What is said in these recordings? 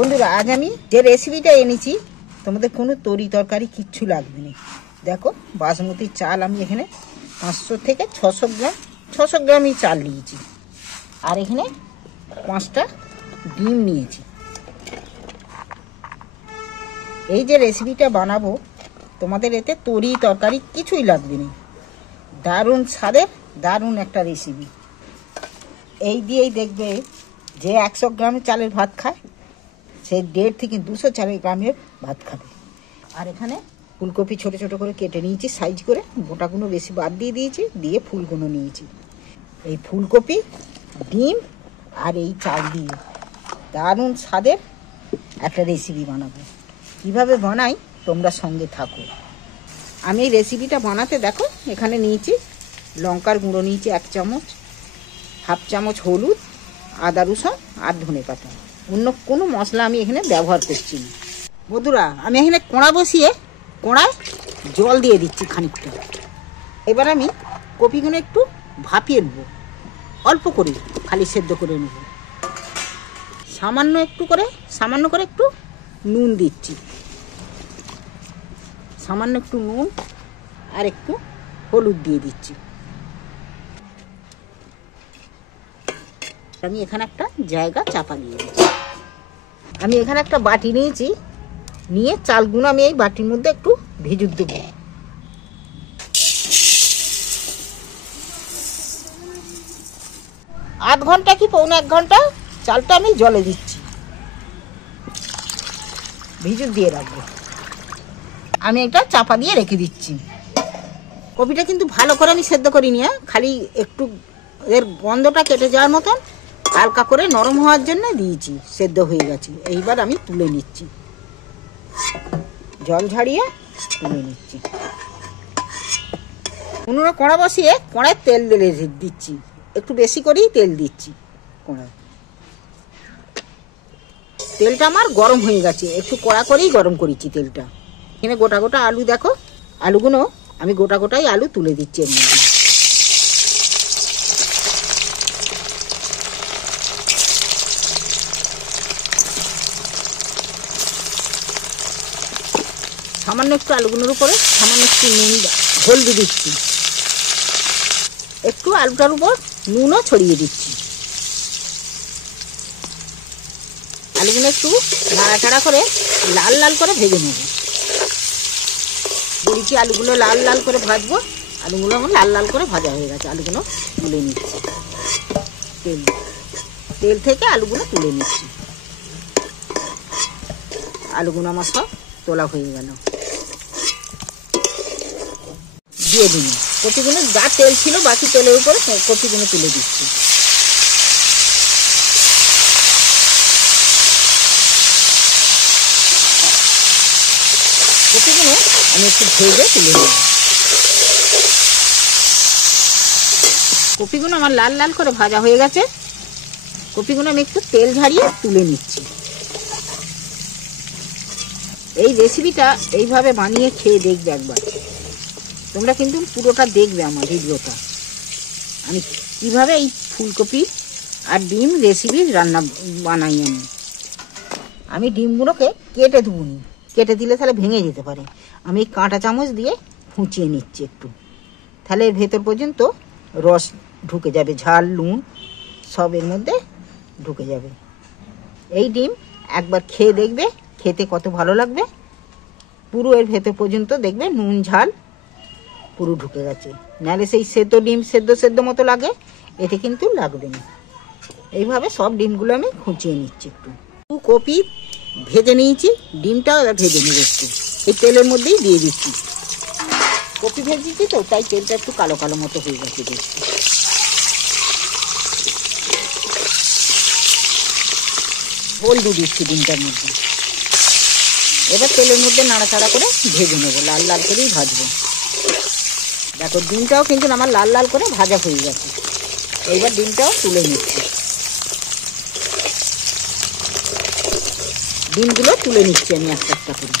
বন্ধুরা আজ আমি যে রেসিপিটা এনেছি তোমাদের কোনো তরি তরকারি কিচ্ছু লাগবে না। দেখো বাসমতি চাল আমি এখানে 500 থেকে 600 গ্রামই চাল নিয়েছি, আর এখানে 5টা ডিম নিয়েছি। এই যে রেসিপিটা বানাবো তোমাদের এতে তরি তরকারি কিছুই লাগবে না, দারুণ স্বাদের দারুণ একটা রেসিপি। এই দিয়েই দেখবে যে 100 গ্রামের চালের ভাত খায় সে 150 থেকে 200 গ্রামের ভাত খাবে। আর এখানে ফুলকপি ছোট ছোট করে কেটে নিয়েছি সাইজ করে, গোটাগুলো বেশি বাদ দিয়ে দিয়েছি, দিয়ে ফুলগুলো নিয়েছি। এই ফুলকপি, ডিম আর এই চাল দিয়ে দারুণ স্বাদের একটা রেসিপি বানাবো। কীভাবে বানাই তোমরা সঙ্গে থাকো। আমি এই রেসিপিটা বানাতে দেখো এখানে নিয়েছি লঙ্কার গুঁড়ো নিয়েছি 1 চামচ, 1/2 চামচ হলুদ, আদা রসুন আর ধনে পাতা। অন্য কোনো মশলা আমি এখানে ব্যবহার করছি না। বন্ধুরা আমি এখানে কড়া বসিয়ে কড়ায় জল দিয়ে দিচ্ছি খানিকটা। এবার আমি কপিগুলো একটু ভাপিয়ে নেব, অল্প করে খালি সেদ্ধ করে নেব। সামান্য করে একটু নুন দিচ্ছি, সামান্য একটু নুন আর একটু হলুদ দিয়ে দিচ্ছি। আমি এখানে একটা জায়গা চাপা দিয়ে দিচ্ছি। আমি এখানে একটা বাটি নিয়েছি, নিয়ে চালগুলো আমি এই বাটির মধ্যে একটু ভেজে দেবো। আধ ঘন্টা কি পৌনে 1 ঘন্টা চালটা আমি জলে দিচ্ছি, ভিজে দিয়ে রাখবো। আমি এটা চাপা দিয়ে রেখে দিচ্ছি। কপিটা কিন্তু ভালো করে আমি সেদ্ধ করিনি, খালি একটু এর গন্ধটা কেটে যাওয়ার মতন হালকা করে নরম হওয়ার জন্য দিয়েছি, সেদ্ধ হয়ে গেছে। এইবার আমি তুলে নিচ্ছি, জল ঝাড়িয়ে তুলে নিচ্ছি। উনুনে কড়া বসিয়ে কড়ায় তেল দিচ্ছি, একটু বেশি করেই তেল দিচ্ছি কড়ায়। তেলটা আমার গরম হয়ে গেছে, একটু কড়া করেই গরম করেছি তেলটা। এখানে গোটা গোটা আলু দেখো, আলুগুলো আমি গোটাই আলু তুলে দিচ্ছি এর মধ্যে। সামান্য একটু আলুগুলোর উপরে সামান্য একটু নুন হলুদ দিচ্ছি, একটু আলুটার উপর নুনও ছড়িয়ে দিচ্ছি। আলুগুলো একটু নাড়াচাড়া করে লাল লাল করে ভেজে নেব। বলেছি আলুগুলো লাল লাল করে ভাজবো। আলুগুলো আমার লাল লাল করে ভাজা হয়ে গেছে, আলুগুলো তুলে নিচ্ছি। তেল থেকে আলুগুলো তুলে নিচ্ছি। আলুগুলো আমার সব তোলা হয়ে গেল। দিয়ে দিন কপিগুলো, যা তেল ছিল বাকি তেলের উপরে কপিগুলো তুলে দিচ্ছি। কপিগুলো আমি একটু ভেজে তুলে নেব। কপিগুলো আমার লাল লাল করে ভাজা হয়ে গেছে। কপিগুলো আমি একটু তেল ঝাড়িয়ে তুলে নিচ্ছি। এই রেসিপিটা এইভাবে বানিয়ে খেয়ে দেখবে একবার। তোমরা কিন্তু পুরোটা দেখবে আমার ভিডিওটা, আমি কীভাবে এই ফুলকপি আর ডিম রেসিপি রান্না বানাই। আমি ডিমগুলোকে কেটে দেবো নি, কেটে দিলে তাহলে ভেঙে যেতে পারে। আমি কাঁটা চামচ দিয়ে ফুঁচিয়ে নিচ্ছি একটু, তাহলে এর ভেতর পর্যন্ত রস ঢুকে যাবে, ঝাল নুন সব এর মধ্যে ঢুকে যাবে। এই ডিম একবার খেয়ে দেখবে, খেতে কত ভালো লাগবে। পুরো এর ভেতর পর্যন্ত দেখবে নুন ঝাল পুরো ঢুকে গেছে, নাহলে সেই সেদ্ধ ডিম সেদ্ধ মতো লাগে, এতে কিন্তু লাগবে না। এইভাবে সব ডিমগুলো আমি খুঁচিয়ে নিচ্ছি। একটু কপি ভেজে নিয়েছি, ডিমটাও এবার ভেজে নেব একটু। এই তেলের মধ্যেই দিয়ে দিচ্ছি। কপি ভেজেছি তো তাই তেলটা একটু কালো কালো মতো হয়ে গেছে দেখছি। হলুদ দিচ্ছি ডিমটার মধ্যে। এবার তেলের মধ্যে নাড়াচাড়া করে ভেজে নেবো, লাল লাল করেই ভাজবো। দেখো ডিমটাও কিন্তু আমার লাল লাল করে ভাজা হয়ে গেছে। এইবার ডিমটাও তুলে নিচ্ছি। ডিমগুলো তুলে নিচ্ছি আমি একটা একটা করে।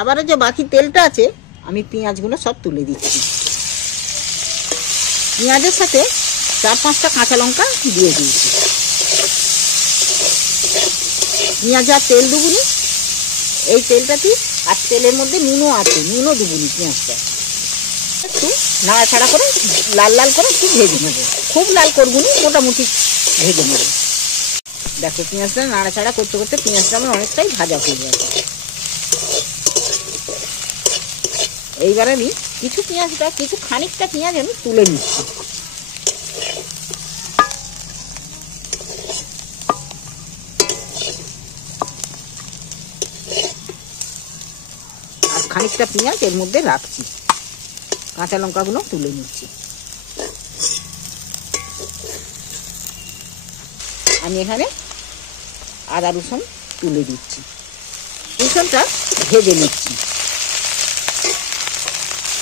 আবারও যে বাকি তেলটা আছে আমি পেঁয়াজগুলো সব তুলে দিচ্ছি। পেঁয়াজের সাথে 4-5টা কাঁচা লঙ্কা দিয়ে দিয়েছি। পেঁয়াজ আর তেল দুগুনি, এই তেলটাতে আর তেলের মধ্যে নুনও আছে, নুনও দুগুনি। পেঁয়াজটা একটু নাড়াচাড়া করে লাল লাল করে একটু ভেজে নেবো, খুব লাল করবো না, মোটামুটি ভেজে নেবো। দেখো পেঁয়াজটা নাড়াচাড়া করতে করতে পেঁয়াজটা আমার অনেকটাই ভাজা হয়ে গেছে। এইবার আমি কিছু খানিকটা পেঁয়াজ আমি তুলে নিচ্ছি। আর খানিকটা পেঁয়াজ এর মধ্যে রাখছি, কাঁচা লঙ্কাগুলো তুলে নিচ্ছি। আমি এখানে আদা রসুন তুলে দিচ্ছি, রসুনটা ভেজে নিচ্ছি।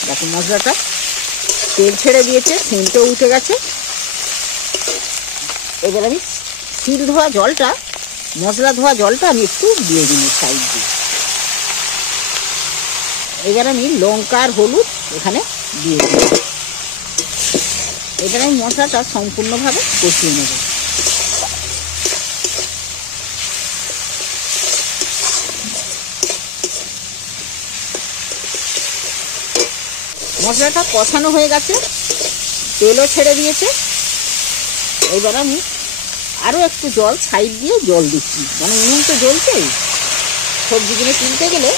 দেখো মশলাটা তেল ছেড়ে দিয়েছে, সেন্টও উঠে গেছে। এবার আমি শিল ধোয়া জলটা, মশলা ধোয়া জলটা আমি একটু দিয়ে দিই সাইড দিয়ে। এবার আমি লঙ্কা আর হলুদ এখানে দিয়ে দিই। এবার আমি মশলাটা সম্পূর্ণভাবে কষিয়ে নেব। মশলাটা কষানো হয়ে গেছে, তেলও ছেড়ে দিয়েছে। এবার আমি আরও একটু জল সাইড দিয়ে জল দিচ্ছি, মানে উনুন তো জ্বলছে, সবজিগুলো তুলতে গেলে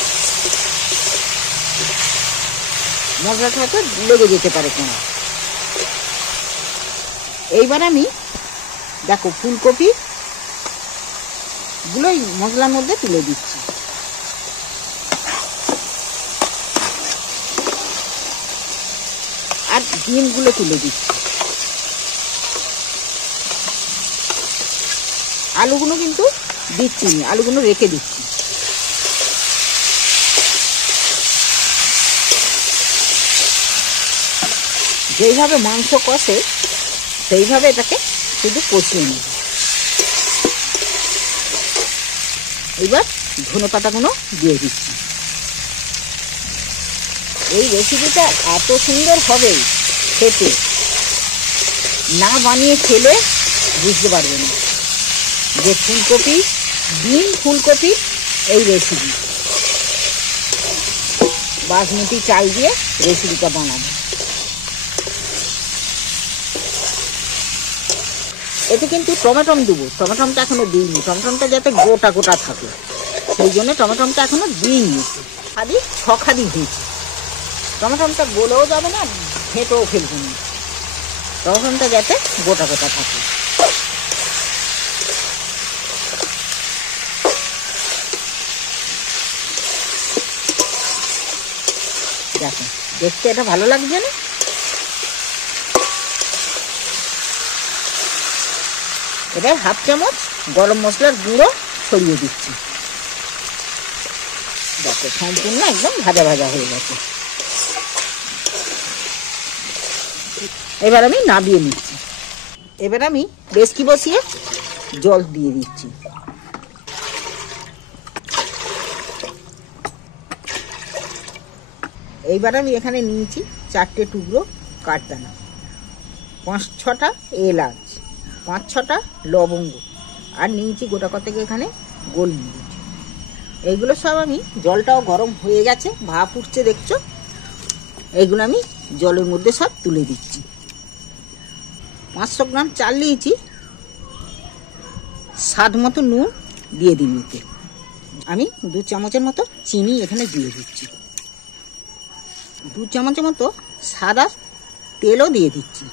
মশলাটা হয়তো লেগে যেতে পারে কেন। এইবার আমি দেখো ফুলকপি গুলোই মশলার মধ্যে তুলে দিচ্ছি। আর ডিমগুলো তুলে দিচ্ছি। আলুগুলো কিন্তু দিচ্ছি না, আলুগুলো রেখে দিচ্ছি। যেইভাবে মাংস কষে সেইভাবে এটাকে শুধু কষিয়ে নেব। এবার ধনে পাতাগুলো দিয়ে দিচ্ছি। এই রেসিপিটা এত সুন্দর হবে খেতে, না বানিয়ে খেলে বুঝতে পারবে না যে ফুলকপি, ডিম ফুলকপি এই রেসিপি। বাসমতি চাল দিয়ে রেসিপিটা বানাবো। এতে কিন্তু টমেটম দেবো, টমেটমটা এখনো দিইনি, টমেটমটা যাতে গোটা গোটা থাকে সেই জন্য টমেটমটা এখনো দিইনি। খাদি ছখাদি দিয়েছি, টমেটমটা গলেও যাবে না, ঘেঁটেও ফেলবো না, টমেটমটা যাতে গোটা গোটা থাকে। দেখো দেখতে এটা ভালো লাগছে না? এবার 1/2 চামচ গরম মশলার গুঁড়ো ছড়িয়ে দিচ্ছি। দেখো সম্পূর্ণ একদম ভাজা ভাজা হয়ে গেছে। এবার আমি নামিয়ে নিচ্ছি। এবার আমি ডেচকি বসিয়ে জল দিয়ে দিচ্ছি। এইবার আমি এখানে নিয়েছি 4টে টুকরো কাঠদানা, 5-6টা এলাচ, 5-6টা লবঙ্গ, আর নিয়েছি গোটা কতক এখানে গোলমরিচ। এইগুলো সব আমি, জলটাও গরম হয়ে গেছে, ভাপ উঠছে দেখছো, এইগুলো আমি জলের মধ্যে সব তুলে দিচ্ছি। 500 গ্রাম চাল নিয়েছি, স্বাদ মতো নুন দিয়ে দিই নিতে। আমি 2 চামচের মতো চিনি এখানে দিয়ে দিচ্ছি। 2 চামচের মতো সাদা তেলও দিয়ে দিচ্ছি।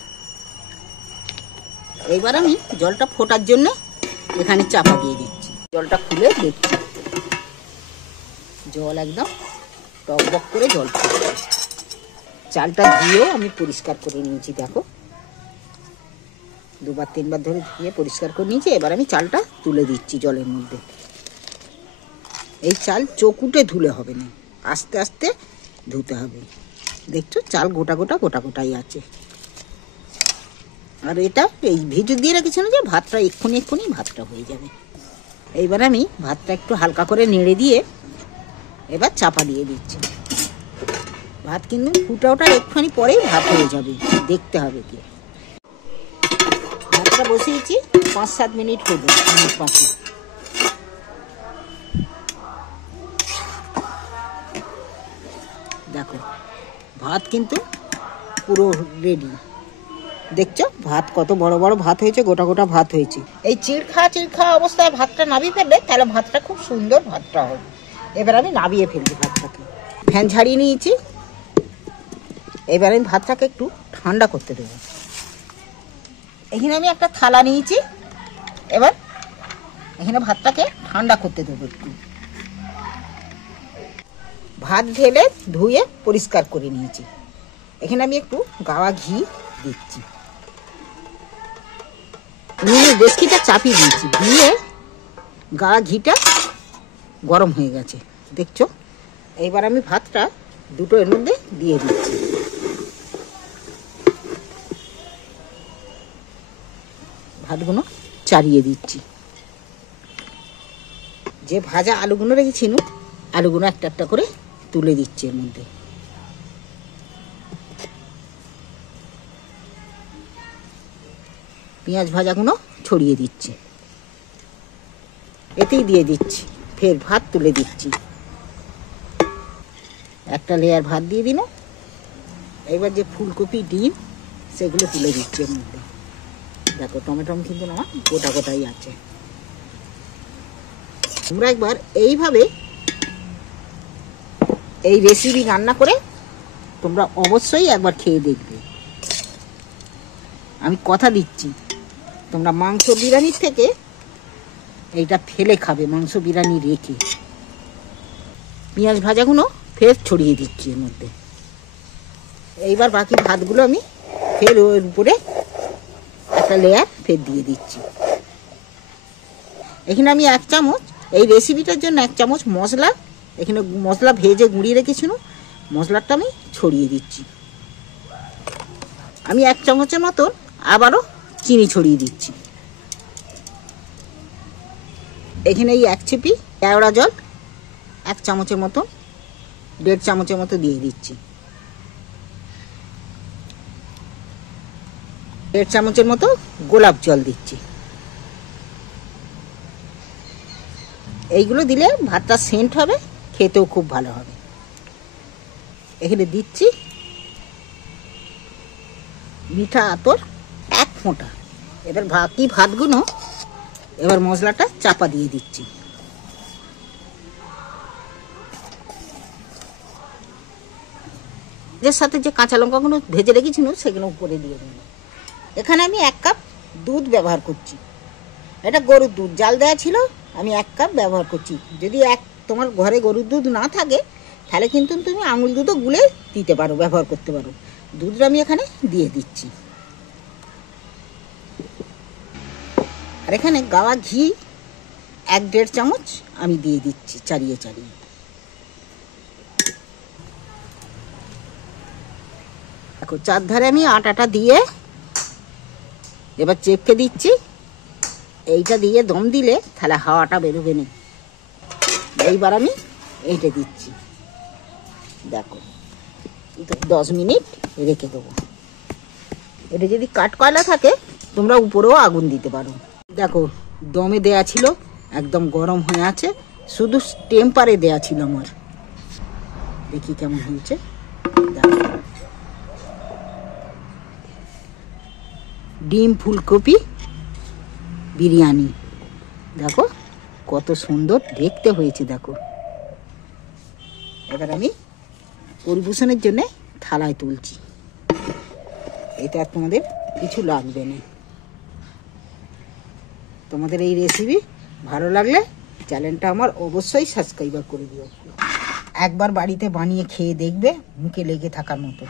এইবার আমি জলটা ফোটার জন্য এখানে চাপা দিয়ে দিচ্ছি। জলটা খুলে দেখছি, জল একদম টকবক করে জল ফুটছে। চালটা দিয়েও আমি পরিষ্কার করে নিয়েছি। দেখো 2-3 বার ধরে ধুয়ে পরিষ্কার করে নিয়েছি। এবার আমি চালটা তুলে দিচ্ছি জলের মধ্যে। এই চাল চকুটে ধুলে হবে না, আস্তে আস্তে ধুতে হবে। দেখছো চাল গোটা গোটা গোটা গোটাই আছে। আর এটা এই ভিজে দিয়ে রেখেছি না, যে ভাতটা এক্ষুনি ভাতটা হয়ে যাবে। এইবার আমি ভাতটা একটু হালকা করে নেড়ে দিয়ে এবার চাপা দিয়ে দিচ্ছি। ভাত কিন্তু ফুটা ওঠার একটুখানি পরেই ভাত হয়ে যাবে, দেখতে হবে কি। ভাতটা বসিয়েছি, 5-7 মিনিট হলো আমার পাশে। দেখো ভাত কিন্তু পুরো রেডি। দেখছো ভাত কত বড় বড় ভাত হয়েছে, গোটা গোটা ভাত হয়েছে। এই চিড়খা অবস্থায় ভাতটা নামিয়ে ফেললে তাহলে ভাতটা খুব সুন্দর ভাতটা হবে। এবার আমি নামিয়ে ফেলবো ভাতটাকে, ফ্যান ঝাড়িয়ে নিয়েছি। এবার আমি ভাতটাকে একটু ঠান্ডা করতে দেবো। এখানে আমি একটা থালা নিয়েছি, এবার এখানে ভাতটাকে ঠান্ডা করতে দেবো একটু। ভাত ঢেলে ধুয়ে পরিষ্কার করে নিয়েছি। এখানে আমি একটু গাওয়া ঘি দিচ্ছি, ডেস্কিটা চাপিয়ে দিয়েছি, দিয়ে গাওয়া ঘিটা গরম হয়ে গেছে দেখছো। এইবার আমি ভাতটা দুটো এর মধ্যে দিয়ে দিচ্ছি। ভাতগুলো চাড়িয়ে দিচ্ছি। যে ভাজা আলুগুলো রেখেছি, আলুগুলো একটা একটা করে তুলে দিচ্ছি এর মধ্যে। পেঁয়াজ ভাজাগুলো ছড়িয়ে দিচ্ছি, এতেই দিয়ে দিচ্ছি। ফের ভাত তুলে দিচ্ছি, একটা লেয়ার ভাত দিয়ে দিন। এবার যে ফুলকপি ডিম সেগুলো তুলে দিচ্ছি এর মধ্যে। দেখো টমেটো কিন্তু আমার গোটা গোটাই আছে। তোমরা একবার এইভাবে এই রেসিপি রান্না করে তোমরা অবশ্যই একবার খেয়ে দেখবে। আমি কথা দিচ্ছি, তোমরা মাংস বিরিয়ানির থেকে এইটা ফেলে খাবে, মাংস বিরিয়ানি রেখে। পেঁয়াজ ভাজাগুলো ফের ছড়িয়ে দিচ্ছি এর মধ্যে। এইবার বাকি ভাতগুলো আমি ফের ওর উপরে একটা লেয়ার ফের দিয়ে দিচ্ছি। এখানে আমি 1 চামচ, এই রেসিপিটার জন্য 1 চামচ মশলা, এখানে মশলা ভেজে গুঁড়িয়ে রেখেছিল, মশলাটা আমি ছড়িয়ে দিচ্ছি। আমি 1 চামচের মতো আবারও চিনি ছড়িয়ে দিচ্ছি। এখানে এই 1 চিপি কেওড়া জল 1 চামচের মতো, 1.5 চামচের মতো দিয়ে দিচ্ছি। 1.5 চামচের মতো গোলাপ জল দিচ্ছি। এইগুলো দিলে ভাতটা সেন্ট হবে, খেতেও খুব ভালো হবে। এখানে দিচ্ছি মিঠা আতর 1 ফোঁটা। এবার বাকি ভাতগুলো এবার মশলাটা চাপা দিয়ে দিচ্ছি। এর সাথে যে কাঁচা লঙ্কাগুলো ভেজে রেখেছিল সেগুলো উপরে দিয়ে দিন। এখানে আমি 1 কাপ দুধ ব্যবহার করছি। এটা গরুর দুধ, জাল দেওয়া ছিল, আমি 1 কাপ ব্যবহার করছি। যদি তোমার ঘরে গরুর দুধ না থাকে তাহলে কিন্তু তুমি আঙুল দুধও গুলে দিতে পারো, ব্যবহার করতে পারো। দুধটা আমি এখানে দিয়ে দিচ্ছি। আর এখানে গাওয়া ঘি 1-1.5 চামচ আমি দিয়ে দিচ্ছি চাড়িয়ে চাড়িয়ে। দেখো চারধারে আমি আটাটা দিয়ে এবার চেপকে দিচ্ছি। এইটা দিয়ে দম দিলে তাহলে হাওয়াটা বেরোবে না। এইবার আমি এইটা দিচ্ছি। দেখো 10 মিনিট রেখে দেবো। এটা যদি কাঠ কয়লা থাকে তোমরা উপরেও আগুন দিতে পারো। দেখো দমে দেয়া ছিল, একদম গরম হয়ে আছে, শুধু টেম্পারে দেয়া ছিল আমার। দেখি কেমন হয়েছে। দেখো ডিম ফুলকপি বিরিয়ানি, দেখো কত সুন্দর দেখতে হয়েছে। দেখো এবার আমি পরিবেশনের জন্য থালায় তুলছি। এটা তোমাদের কিছু লাগবে না। তোমাদের এই রেসিপি ভালো লাগলে চ্যানেলটা আমার অবশ্যই সাবস্ক্রাইব করে দিও। একবার বাড়িতে বানিয়ে খেয়ে দেখবে, মুখে লেগে থাকার মতো।